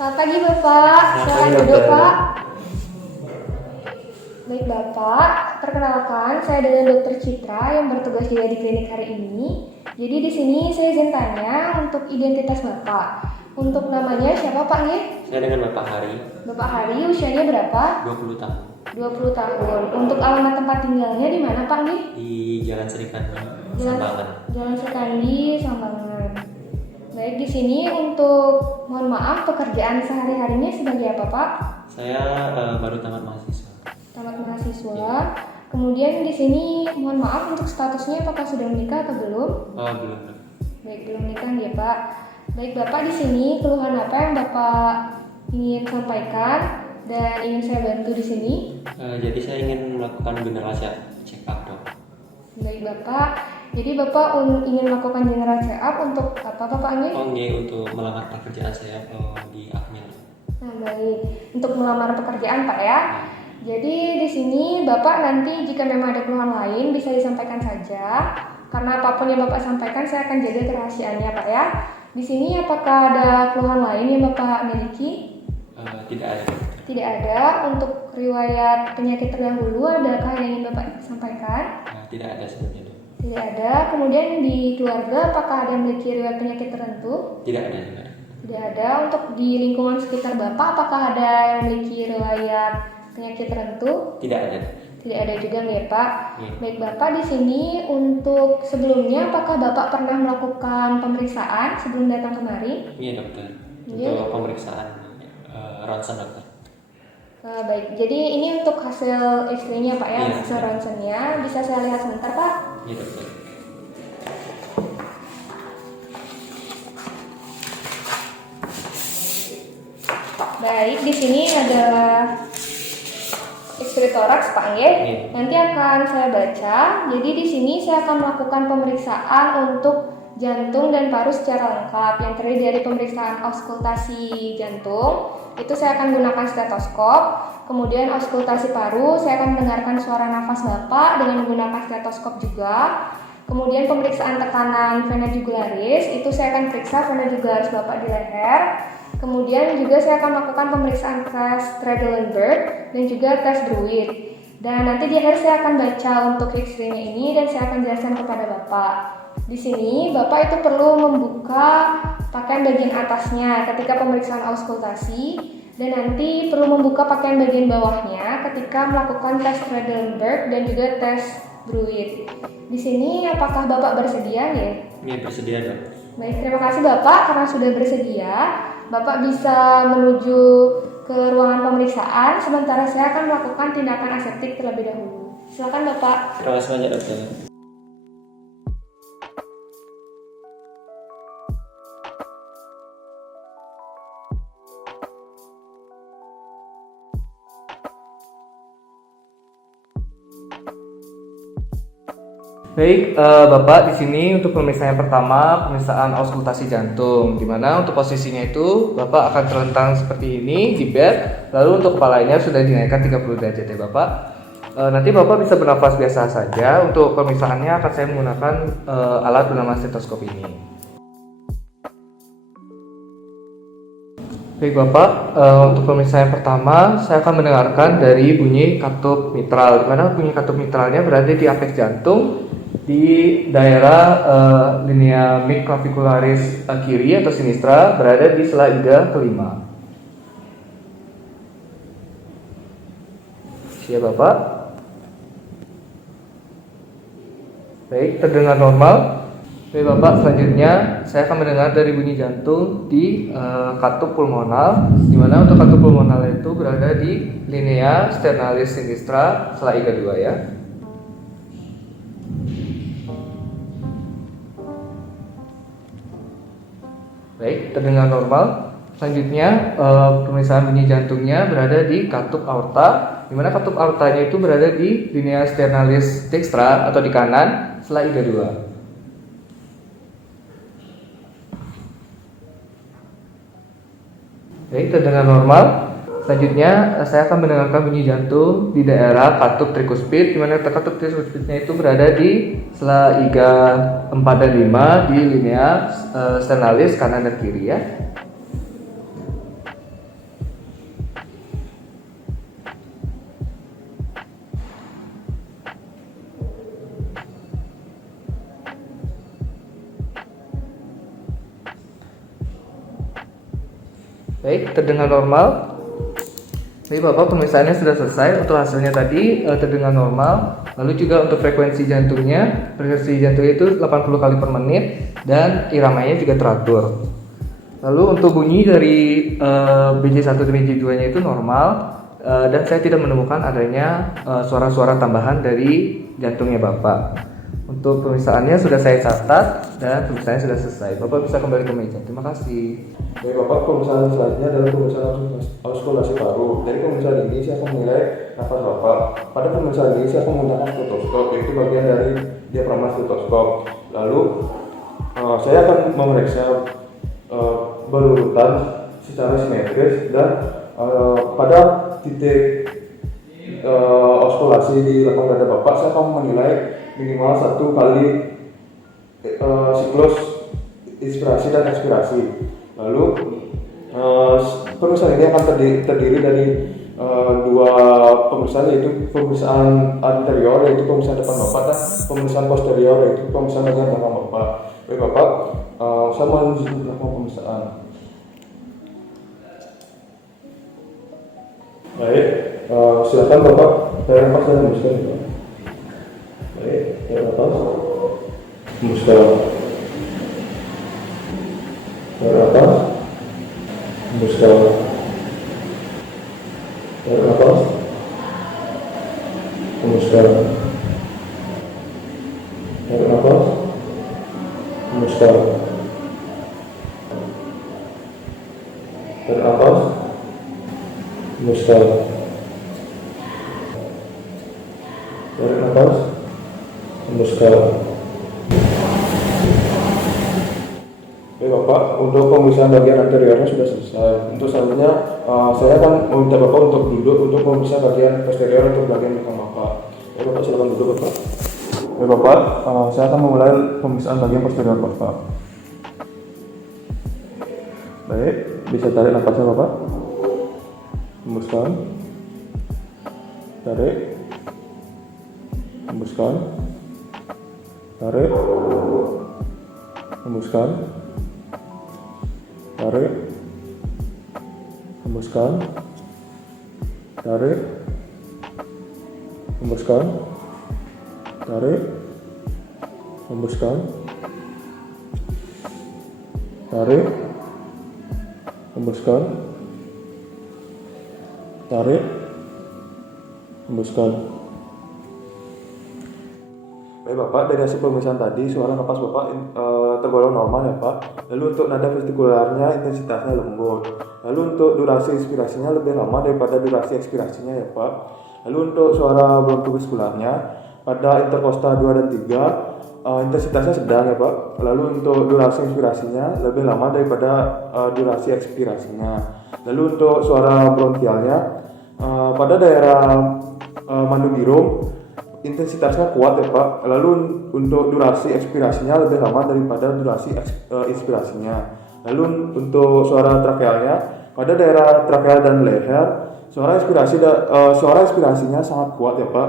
Selamat pagi Bapak, Selamat silakan pagi, duduk Dokter. Pak. Baik Bapak, perkenalkan saya dengan Dokter Citra yang bertugas juga di klinik hari ini. Jadi di sini saya izin tanya untuk identitas Bapak. Untuk namanya siapa Pak nih? Saya dengan Bapak Hari, Bapak Hari, usianya berapa? 20 tahun, 20 tahun. Untuk alamat tempat tinggalnya di mana Pak nih? di Jalan Serikandi, Sambangan. Jalan Sekandi, Sambangan. Baik, di sini untuk mohon maaf pekerjaan sehari-harinya sebagai apa Pak? Saya baru tamat mahasiswa. Tamat mahasiswa. Kemudian di sini mohon maaf untuk statusnya apakah sudah menikah atau belum? Belum. Baik, belum menikah ya Pak. Baik Bapak, di sini keluhan apa yang Bapak ingin sampaikan dan ingin saya bantu di sini? Jadi saya ingin melakukan general check up, dok. Baik Bapak, jadi Bapak ingin melakukan general check up untuk apa Bapak ini? Untuk melamar pekerjaan saya di Akmil. Nah, baik. Untuk melamar pekerjaan Pak ya. Jadi di sini Bapak nanti jika memang ada keluhan lain bisa disampaikan saja. Karena apapun yang Bapak sampaikan saya akan jaga kerahasiaannya Pak ya. Di sini apakah ada keluhan lain yang Bapak miliki? Tidak ada. Tidak ada. Untuk riwayat penyakit terdahulu adakah yang ingin Bapak sampaikan? Tidak ada sebelumnya, dok. Tidak ada. Kemudian di keluarga apakah ada yang memiliki riwayat penyakit tertentu? Tidak ada juga. Tidak ada. Untuk di lingkungan sekitar Bapak apakah ada yang memiliki riwayat penyakit tertentu? Tidak ada. Tidak ada juga ya Pak. Iya. Baik Bapak, di sini untuk sebelumnya apakah Bapak pernah melakukan pemeriksaan sebelum datang kemari? Iya, dokter. Iya. Untuk pemeriksaan ronsen, dokter. Baik, jadi ini untuk hasil X-ray-nya Pak ya, Iya. hasil ronsennya. Bisa saya lihat sebentar Pak? Iya, dokter. Baik, di sini adalah X-ray toraks Pak ya. Iya. Nanti akan saya baca. Jadi di sini saya akan melakukan pemeriksaan untuk jantung dan paru secara lengkap yang terdiri dari pemeriksaan auskultasi jantung. Itu saya akan gunakan stetoskop. Kemudian auskultasi paru, saya akan mendengarkan suara nafas Bapak dengan menggunakan stetoskop juga. Kemudian pemeriksaan tekanan vena jugularis, itu saya akan periksa vena jugularis Bapak di leher. Kemudian juga saya akan melakukan pemeriksaan tes Trendelenburg dan juga tes Druid. Dan nanti di akhir saya akan baca untuk X-ray-nya ini dan saya akan jelaskan kepada Bapak. Di sini Bapak itu perlu membuka pakaian bagian atasnya ketika pemeriksaan auskultasi dan nanti perlu membuka pakaian bagian bawahnya ketika melakukan tes Trendelenburg dan juga tes Druid. Di sini apakah Bapak bersedia ya? Iya, bersedia, dok. Baik, terima kasih Bapak karena sudah bersedia. Bapak bisa menuju ke ruangan pemeriksaan sementara saya akan melakukan tindakan aseptik terlebih dahulu. Silakan Bapak. Terima kasih banyak, dokter. Baik, Bapak di sini untuk pemeriksaan yang pertama, pemeriksaan auskultasi jantung, di mana untuk posisinya itu Bapak akan terlentang seperti ini di bed, lalu untuk kepalanya sudah dinaikkan 30 derajat ya Bapak. Nanti Bapak bisa bernafas biasa saja. Untuk pemeriksaannya akan saya menggunakan alat bernama stetoskop ini. Baik Bapak, untuk pemeriksaan yang pertama saya akan mendengarkan dari bunyi katup mitral, di mana bunyi katup mitralnya berada di apeks jantung di daerah linea mid clavicularis kiri atau sinistra, berada di sela iga kelima. Siap Bapak? Baik, terdengar normal. Baik Bapak, selanjutnya saya akan mendengar dari bunyi jantung di katup pulmonal, di mana untuk katup pulmonal itu berada di linea sternalis sinistra sela iga 2 ya. Baik, terdengar normal. Selanjutnya pemeriksaan bunyi jantungnya berada di katup aorta, di mana katup aortanya itu berada di linea sternalis dextra atau di kanan sela iga 2. Baik, terdengar normal. Selanjutnya saya akan mendengarkan bunyi jantung di daerah katup trikuspid, di mana katup trikuspidnya itu berada di sela iga 4 dan 5 di linea sternalis kanan dan kiri ya. Baik, terdengar normal. Baik Bapak, pemeriksaannya sudah selesai. Untuk hasilnya tadi terdengar normal. Lalu juga untuk frekuensi jantungnya itu 80 kali per menit dan iramanya juga teratur. Lalu untuk bunyi dari BJ1 dan BJ2 nya itu normal dan saya tidak menemukan adanya suara-suara tambahan dari jantungnya Bapak. Untuk pemeriksaannya sudah saya catat dan pemeriksaannya sudah selesai. Bapak bisa kembali ke meja. Terima kasih. Baik Bapak, pemeriksaan selanjutnya adalah pemeriksaan auskultasi paru. Dari pemeriksaan ini saya akan menilai nafas Bapak. Pada pemeriksaan ini saya akan menggunakan stetoskop, yaitu bagian dari diafragma stetoskop. Lalu saya akan memeriksa berurutan secara simetris dan pada titik auskultasi di lapang dada Bapak saya akan menilai minimal 1 kali siklus inspirasi dan ekspirasi. Lalu pemeriksaan ini akan terdiri dari 2 pemeriksaan, yaitu pemeriksaan anterior yaitu pemeriksaan depan Bapak dan pemeriksaan posterior yaitu pemeriksaan bagian belakang Bapak. Baik Bapak, saya mohon izin melakukan pemeriksaan. Baik, silakan Bapak, saya lepas dan hembuskan. Baik, saya lepas, hembuskan. Saya lepas, hembuskan. Saya lepas, hembuskan. Saya lepas, hembuskan. Tarik nafas, hembuskan. Tarik nafas, hembuskan. Oke Bapak, untuk pemeriksaan bagian anteriornya sudah selesai. Untuk selanjutnya saya akan meminta Bapak untuk duduk untuk memeriksa bagian posterior untuk bagian belakang Bapak. Oke Bapak, silakan duduk Bapak. Oke Bapak, saya akan memulai pemeriksaan bagian posterior Bapak. Baik, bisa tarik nafasnya Bapak. Hembuskan. Tarik. Hembuskan. Tarik. Hembuskan. Tarik. Hembuskan. Tarik. Hembuskan. Tarik. Hembuskan. Tarik. Hembuskan. Tarik. Hembuskan. Baik Bapak, dari hasil pemeriksaan tadi suara napas Bapak tergolong normal ya Pak. Lalu untuk nada vestikularnya intensitasnya lembut. Lalu untuk durasi inspirasinya lebih lama daripada durasi ekspirasinya ya Pak. Lalu untuk suara bronkivaskularnya pada interkosta 2 dan 3 intensitasnya sedang ya Pak. Lalu untuk durasi inspirasinya lebih lama daripada durasi ekspirasinya. Lalu untuk suara bronkialnya pada daerah mandu birum intensitasnya kuat ya Pak. Lalu untuk durasi ekspirasinya lebih lama daripada durasi inspirasinya. Lalu untuk suara trakealnya pada daerah trakeal dan leher suara ekspirasinya sangat kuat ya Pak.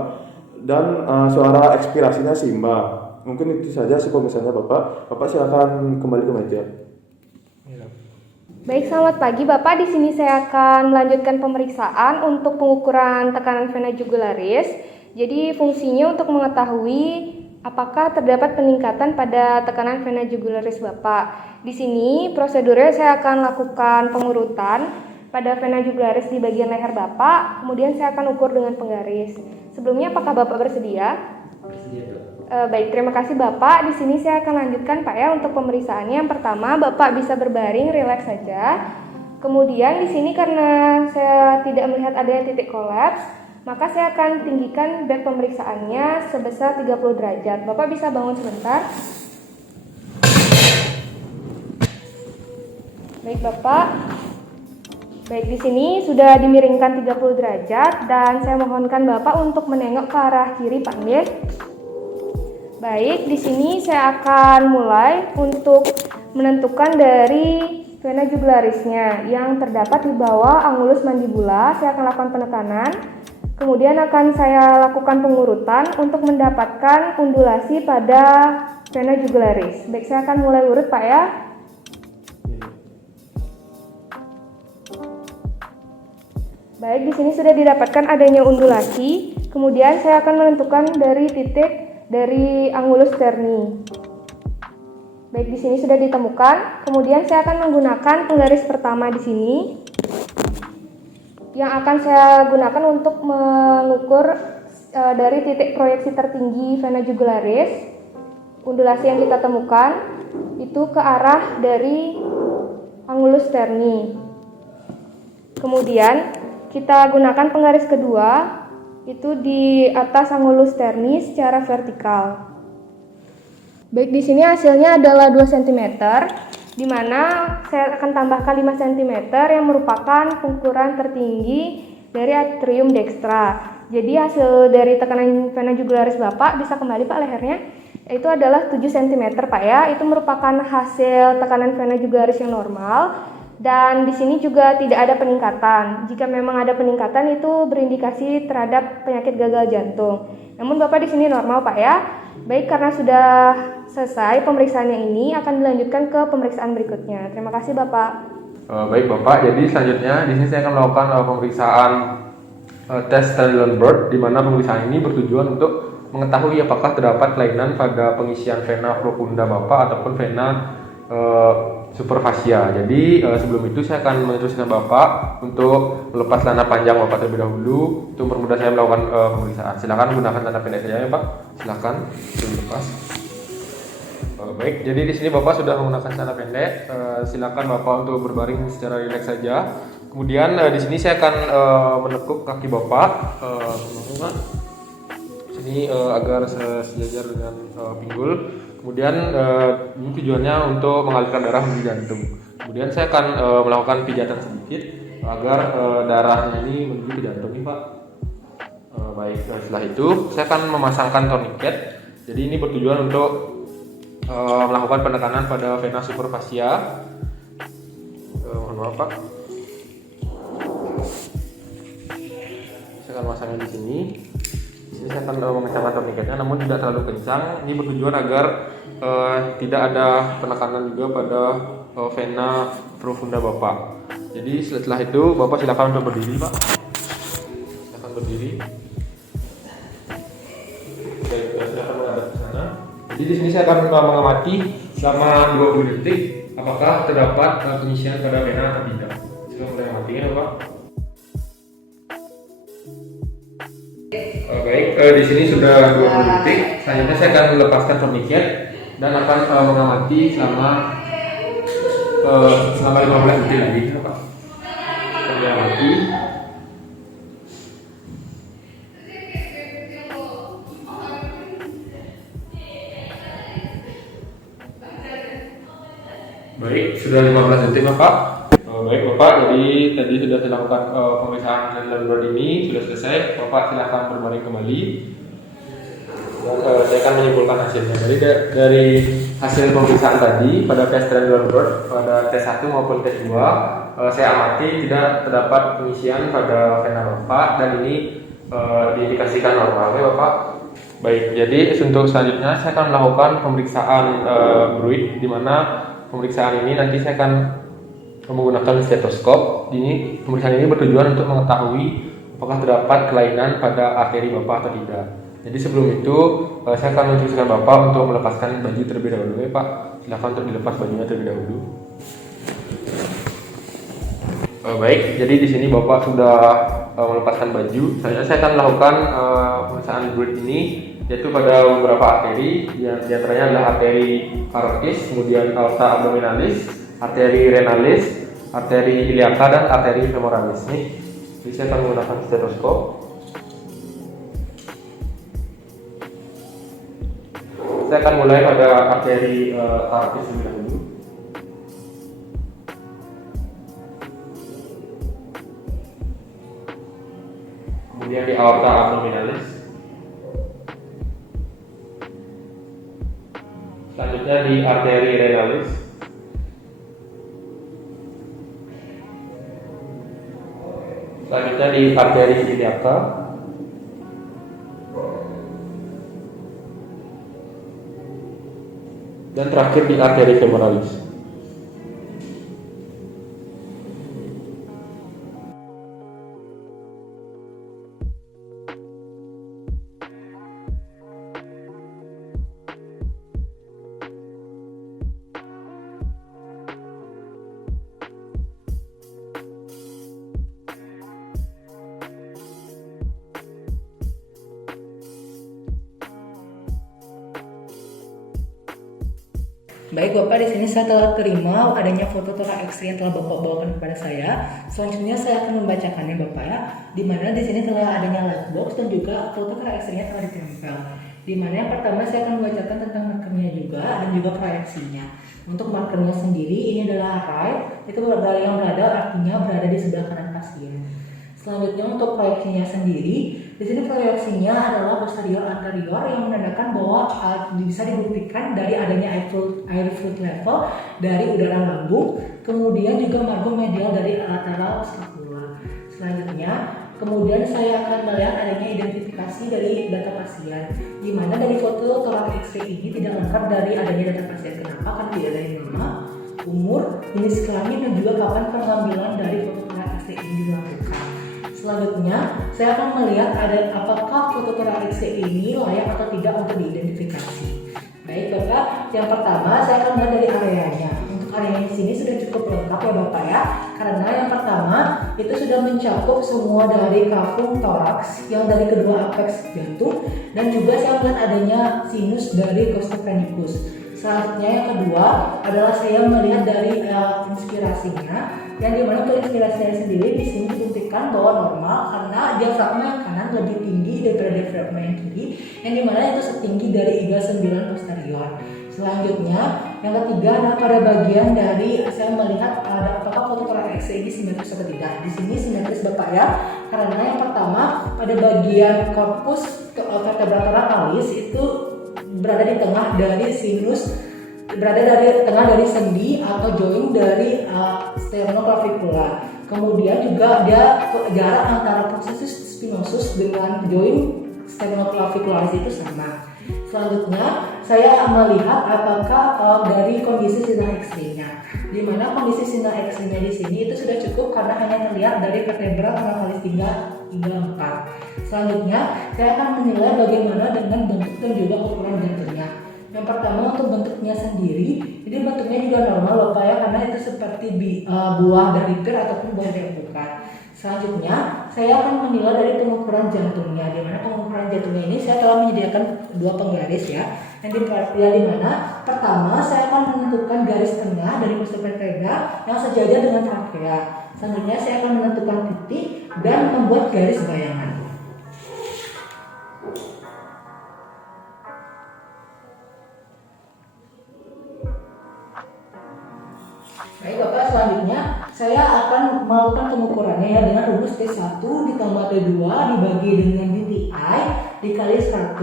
Dan suara ekspirasinya seimbang. Mungkin itu saja pemeriksanya Bapak. Bapak silakan kembali ke meja. Baik, selamat pagi Bapak. Di sini saya akan melanjutkan pemeriksaan untuk pengukuran tekanan vena jugularis. Jadi fungsinya untuk mengetahui apakah terdapat peningkatan pada tekanan vena jugularis Bapak. Di sini prosedurnya saya akan lakukan pengurutan pada vena jugularis di bagian leher Bapak, kemudian saya akan ukur dengan penggaris. Sebelumnya apakah Bapak bersedia? Bersedia dok. Baik, terima kasih Bapak. Di sini saya akan lanjutkan Pak ya untuk pemeriksaannya. Yang pertama, Bapak bisa berbaring, rileks saja. Kemudian di sini karena saya tidak melihat adanya titik kolaps, maka saya akan tinggikan bed pemeriksaannya sebesar 30 derajat. Bapak bisa bangun sebentar. Baik Bapak. Baik, di sini sudah dimiringkan 30 derajat dan saya mohonkan Bapak untuk menengok ke arah kiri Pak Nir. Baik, di sini saya akan mulai untuk menentukan dari vena jugularisnya yang terdapat di bawah angulus mandibula. Saya akan lakukan penekanan. Kemudian akan saya lakukan pengurutan untuk mendapatkan undulasi pada vena jugularis. Baik, saya akan mulai urut Pak ya. Baik, di sini sudah didapatkan adanya undulasi. Kemudian saya akan menentukan dari titik dari angulus sterni. Baik, di sini sudah ditemukan. Kemudian saya akan menggunakan penggaris pertama di sini yang akan saya gunakan untuk mengukur dari titik proyeksi tertinggi vena jugularis. Undulasi yang kita temukan itu ke arah dari angulus sterni. Kemudian kita gunakan penggaris kedua itu di atas angulus sterni secara vertikal. Baik, di sini hasilnya adalah 2 cm, di mana saya akan tambahkan 5 cm yang merupakan ukuran tertinggi dari atrium dextra. Jadi hasil dari tekanan vena jugularis Bapak, bisa kembali Pak lehernya, itu adalah 7 cm Pak ya. Itu merupakan hasil tekanan vena jugularis yang normal. Dan di sini juga tidak ada peningkatan. Jika memang ada peningkatan itu berindikasi terhadap penyakit gagal jantung. Namun Bapak di sini normal Pak ya. Baik, karena sudah selesai pemeriksaannya ini akan dilanjutkan ke pemeriksaan berikutnya. Terima kasih Bapak. Baik Bapak, jadi selanjutnya di sini saya akan melakukan pemeriksaan tes Stanley-Lundberg, di mana pemeriksaan ini bertujuan untuk mengetahui apakah terdapat kelainan pada pengisian vena profunda Bapak ataupun vena superfasia. Jadi sebelum itu saya akan menginstruksikan Bapak untuk melepas celana panjang Bapak terlebih dahulu untuk mempermudah saya melakukan pemeriksaan. Silakan gunakan celana pendek saja ya Pak. Silakan dilepas. Baik, jadi di sini Bapak sudah menggunakan celana pendek. Silakan Bapak untuk berbaring secara rileks saja. Kemudian di sini saya akan menekuk kaki Bapak, sini agar sejajar dengan pinggul. Kemudian ini tujuannya untuk mengalirkan darah menuju jantung. Kemudian saya akan melakukan pijatan sedikit agar darahnya ini menuju ke jantung nih Pak. Baik, setelah itu saya akan memasangkan tourniquet. Jadi ini bertujuan untuk melakukan penekanan pada vena superfasia. Mohon maaf Pak. Saya akan masangnya di sini. Di sini saya akan mengencangkan tourniquetnya, namun tidak terlalu kencang. Ini bertujuan agar tidak ada penekanan juga pada vena profunda Bapak. Jadi setelah itu Bapak silakan untuk berdiri Pak. Silakan berdiri. Baik, silakan menghadap ke sana. Jadi di sini saya akan mengamati selama 20 detik apakah terdapat pengisian pada vena atau tidak. Silakan mulai mengamatinya Bapak. Baik, di sini sudah 20 detik. Selanjutnya saya akan melepaskan tourniquet dan akan mengamati selama 15 detik lagi, Pak. Saya mengamati. Baik, sudah 15 detik, Bapak. Baik Bapak, jadi tadi sudah dilakukan pemeriksaan Stanley-Lundberg ini sudah selesai. Bapak silakan berbaring kembali. Dan saya akan menyimpulkan hasilnya. Jadi dari hasil pemeriksaan tadi pada tes Stanley-Lundberg pada tes 1 maupun tes 2, saya amati tidak terdapat pengisian pada vena Bapak dan ini diindikasikan normal ya Bapak. Baik, jadi untuk selanjutnya saya akan melakukan pemeriksaan Bruit, di mana pemeriksaan ini nanti saya akan menggunakan stetoskop. Ini pemeriksaan ini bertujuan untuk mengetahui apakah terdapat kelainan pada arteri Bapak atau tidak. Jadi sebelum itu saya akan menginstruksikan Bapak untuk melepaskan baju terlebih dahulu ya Pak. Silakan untuk dilepas bajunya terlebih dahulu. Baik, jadi di sini Bapak sudah melepaskan baju. Selanjutnya saya akan melakukan pemeriksaan Bruit ini, yaitu pada beberapa arteri. Di antaranya adalah arteri karotis, kemudian aorta abdominalis, arteri renalis, arteri iliaca dan arteri femoralis. Nih, jadi saya akan menggunakan stetoskop. Saya akan mulai pada arteri karotis terlebih dahulu. Kemudian di aorta abdominalis. Selanjutnya di arteri renalis. Selanjutnya di arteri iliaca. Dan terakhir di arteri femoralis. Baik Bapak, di sini saya telah terima adanya foto tora X-ray yang telah Bapak bawakan kepada saya. Selanjutnya saya akan membacakannya Bapak ya. Di mana di sini telah adanya lightbox dan juga foto tora X-ray-nya telah ditempel. Di mana yang pertama saya akan membacakan tentang markernya juga dan juga proyeksinya. Untuk markernya sendiri ini adalah right, itu dari yang berada artinya berada di sebelah kanan pasien. Selanjutnya untuk proyeksinya sendiri, di sini proyeksinya adalah posterior anterior yang menandakan bahwa bisa dibuktikan dari adanya air fluid level dari udara lambung, kemudian juga margo medial dari lateral scapula. Selanjutnya, kemudian saya akan melihat adanya identifikasi dari data pasien, di mana dari foto thorax X-ray ini tidak lengkap dari adanya data pasien. Kenapa? Karena tidak ada nama, umur, jenis kelamin dan juga kapan pengambilan dari foto thorax X-ray ini dilakukan. Selanjutnya, saya akan melihat apakah foto thorax X-ray ini layak atau tidak untuk diidentifikasi. Baik Bapak, yang pertama saya akan melihat dari areanya. Untuk area di sini sudah cukup lengkap ya Bapak ya, karena yang pertama itu sudah mencakup semua dari kafum toraks yang dari kedua apex jantung dan juga saya melihat adanya sinus dari costophrenicus. Selanjutnya yang kedua adalah saya melihat dari inspirasinya, yang dimana untuk inspirasinya sendiri di sini dibuktikan bahwa normal karena diafragma yang kanan lebih tinggi daripada diafragma yang kiri, yang dimana itu setinggi dari iga 9 posterior. Selanjutnya yang ketiga adalah pada bagian dari saya melihat ada apakah foto thorax X-ray ini simetris atau tidak. Di sini simetris Bapak ya, karena yang pertama pada bagian korpus vertebra thoracalis itu berada di tengah dari sinus, berada dari tengah dari sendi atau joint dari sternoclavicular. Kemudian juga ada jarak antara processus spinosus dengan joint sternoclavicularis itu sama. Selanjutnya saya melihat apakah dari kondisi sinar X-ray-nya, di mana kondisi sinar X-ray-nya di sini itu sudah cukup karena hanya terlihat dari vertebra thoracalis 3 hingga 4. Selanjutnya saya akan menilai bagaimana dengan bentuk dan juga ukuran jantungnya. Yang pertama untuk bentuknya sendiri, ini bentuknya juga normal Bapak ya, karena itu seperti buah dari pir ataupun buah dari alpukat. Selanjutnya saya akan menilai dari pengukuran jantungnya, di mana pengukuran jantungnya ini saya telah menyediakan 2 penggaris ya. Yang di mana pertama saya akan menentukan garis tengah dari postur vertebra yang sejajar dengan trakea. Selanjutnya saya akan menentukan titik dan membuat garis bayangan. Baik Bapak, selanjutnya saya akan melakukan pengukurannya ya dengan rumus T1 ditambah T2 dibagi dengan DTI dikali 100%.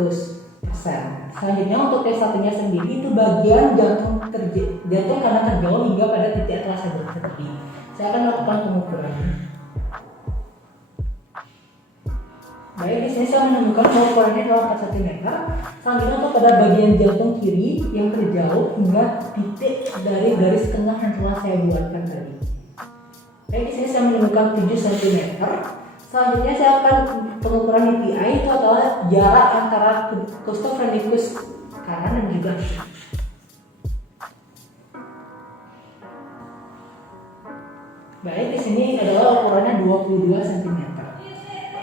Selanjutnya untuk T1 nya sendiri itu bagian jantung karena terjauh hingga pada titik yang telah saya berikan tadi. Saya akan melakukan pengukurannya. Baik, di sini saya menemukan pengukurannya adalah 4 cm. Selanjutnya untuk pada bagian jantung kiri yang terjauh hingga titik dari garis tengah yang telah saya buatkan tadi. Baik, di sini saya menemukan 7 cm. Selanjutnya saya akan pengukuran DTI itu adalah jarak antara costophrenicus kanan dan juga kiri. Baik, di sini adalah ukurannya 22 cm.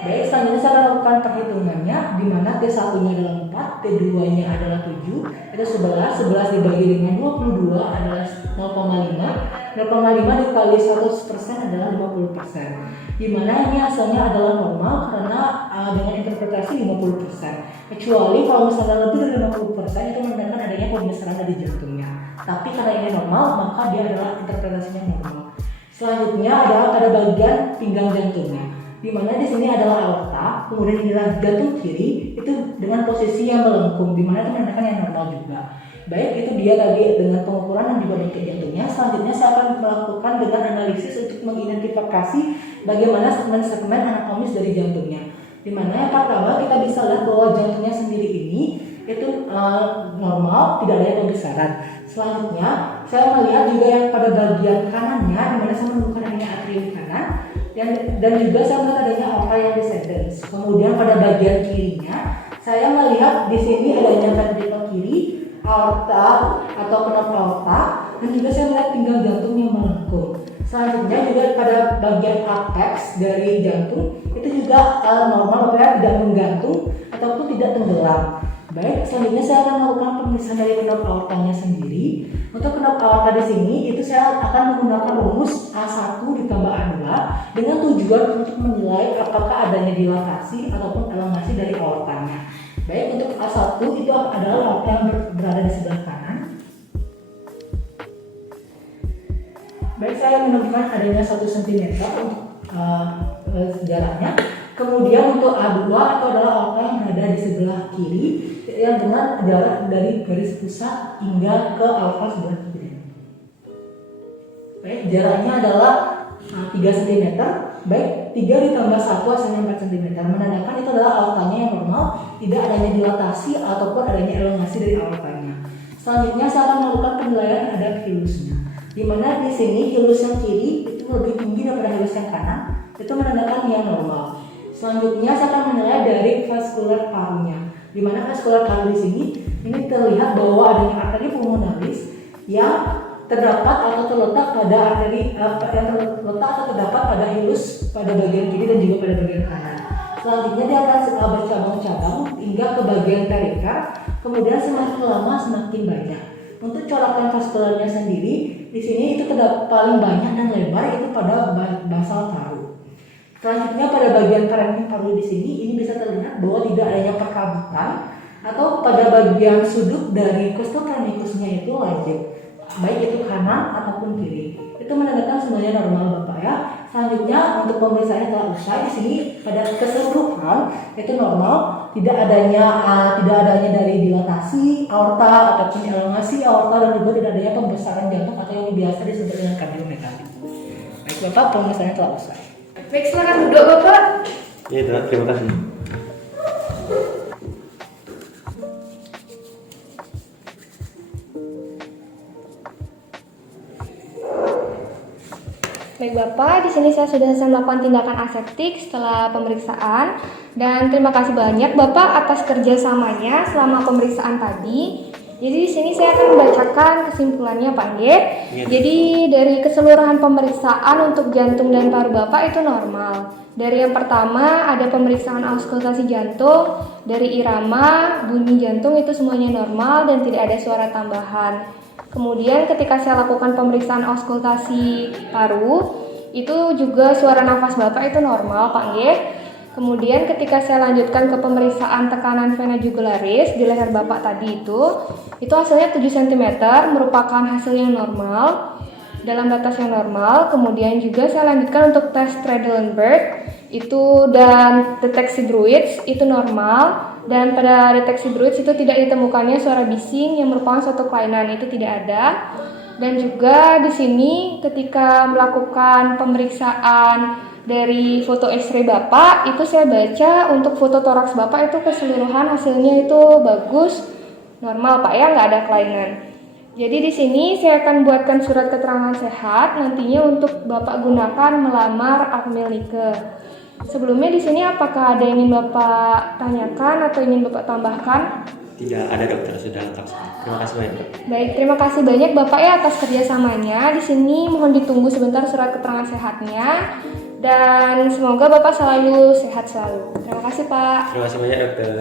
Baik, selanjutnya saya akan lakukan perhitungannya, di mana T1-nya adalah 4, T2-nya adalah 7, itu 11 dibagi dengan 22 adalah 0,5 dikali 100% adalah 50%. Di mana ini hasilnya adalah normal karena dengan interpretasi 50%. Kecuali kalau misalnya lebih dari 50% itu menandakan adanya pembesaran dari jantungnya. Tapi karena ini normal, maka dia adalah interpretasinya normal. Selanjutnya adalah pada bagian pinggang jantungnya, di mana di sini adalah aorta, kemudian inilah jantung kiri itu dengan posisi yang melengkung, di mana itu menandakan yang normal juga. Baik, itu dia tadi dengan pengukuran dan juga bentuk jantungnya. Selanjutnya saya akan melakukan dengan analisis untuk mengidentifikasi bagaimana segmen-segmen anatomis dari jantungnya. Di mana yang pertama kita bisa lihat bahwa jantungnya sendiri ini itu normal, tidak ada pembesaran. Selanjutnya saya melihat juga yang pada bagian kanannya, di mana saya menemukan adanya atrium kanan dan juga saya melihat adanya aorta yang descendens. Kemudian pada bagian kirinya saya melihat di sini adanya ventricle kiri, aorta atau knop aorta, dan juga saya melihat pinggang jantung yang melengkung. Selanjutnya juga pada bagian apex dari jantung itu juga normal, tidak menggantung ataupun tidak tenggelam. Baik, selanjutnya saya akan melakukan pemeriksaan dari knop aortanya sendiri. Untuk knop aorta di sini itu saya akan menggunakan rumus A1 ditambah A2 dengan tujuan untuk menilai apakah adanya dilatasi ataupun elongasi dari aortanya. Baik, untuk A1 itu adalah aorta yang berada di sebelah kanan. Baik, saya menemukan adanya 1 cm untuk jaraknya. Kemudian untuk A2 itu adalah aorta yang berada di sebelah kiri yang dengan jarak dari garis pusat hingga ke aorta sebelah kiri. Baik, jaraknya adalah 3 cm. Baik, 3 ditambah 1 hasilnya 4 cm. Menandakan itu adalah aortanya yang normal, tidak adanya dilatasi ataupun adanya elongasi dari aortanya. Selanjutnya saya akan melakukan penilaian terhadap hilusnya. Di mana di sini hilus yang kiri itu lebih tinggi daripada hilus yang kanan, itu menandakan yang normal. Selanjutnya saya akan menilai dari vaskular parunya. Di mana vaskular paru di sini ini terlihat bahwa adanya arteri pulmonalis yang terdapat atau terletak pada arteri yang terletak atau terdapat pada hilus pada bagian kiri dan juga pada bagian kanan. Selanjutnya dia akan bercabang-cabang hingga ke bagian perikard. Kemudian semakin lama semakin banyak. Untuk corakan vaskularnya sendiri di sini itu terdapat paling banyak dan lebar itu pada basal paru. Selanjutnya pada bagian parenkim paru di sini ini bisa terlihat bahwa tidak adanya perkabutan atau pada bagian sudut dari costochronicusnya itu lancip, baik itu kanan ataupun kiri. Itu menandakan semuanya normal Bapak ya. Selanjutnya untuk pemeriksaan telah usai. Di sini pada keseluruhan itu normal, tidak adanya dari dilatasi aorta ataupun elongasi aorta dan juga tidak adanya pembesaran jantung atau yang biasa disebut dengan kardiomegalit. Baik Bapak, pemeriksaan telah usai. Baik, silakan duduk Bapak. Iya, terima kasih. Baik Bapak, di sini saya sudah selesai melakukan tindakan aseptik setelah pemeriksaan dan terima kasih banyak Bapak atas kerjasamanya selama pemeriksaan tadi. Jadi di sini saya akan membacakan kesimpulannya Pak Nge. Iya. Jadi dari keseluruhan pemeriksaan untuk jantung dan paru Bapak itu normal. Dari yang pertama ada pemeriksaan auskultasi jantung, dari irama, bunyi jantung itu semuanya normal dan tidak ada suara tambahan. Kemudian ketika saya lakukan pemeriksaan auskultasi paru, itu juga suara nafas Bapak itu normal Pak Nge. Kemudian ketika saya lanjutkan ke pemeriksaan tekanan vena jugularis di leher Bapak tadi itu hasilnya 7 cm merupakan hasil yang normal, dalam batas yang normal. Kemudian juga saya lanjutkan untuk tes Trendelenburg itu dan deteksi Druids itu normal, dan pada deteksi Druids itu tidak ditemukannya suara bising yang merupakan suatu kelainan, itu tidak ada. Dan juga di sini ketika melakukan pemeriksaan dari foto X-ray Bapak, itu saya baca untuk foto toraks Bapak itu keseluruhan hasilnya itu bagus, normal Pak ya, nggak ada kelainan. Jadi di sini saya akan buatkan surat keterangan sehat nantinya untuk Bapak gunakan melamar Akmil Nike. Sebelumnya di sini apakah ada yang ingin Bapak tanyakan atau ingin Bapak tambahkan? Tidak ada dokter, sudah lengkap. Terima kasih banyak dok. Baik, terima kasih banyak Bapak ya atas kerjasamanya. Di sini mohon ditunggu sebentar surat keterangan sehatnya. Dan semoga Bapak selalu sehat selalu. Terima kasih Pak. Terima kasih banyak dokter.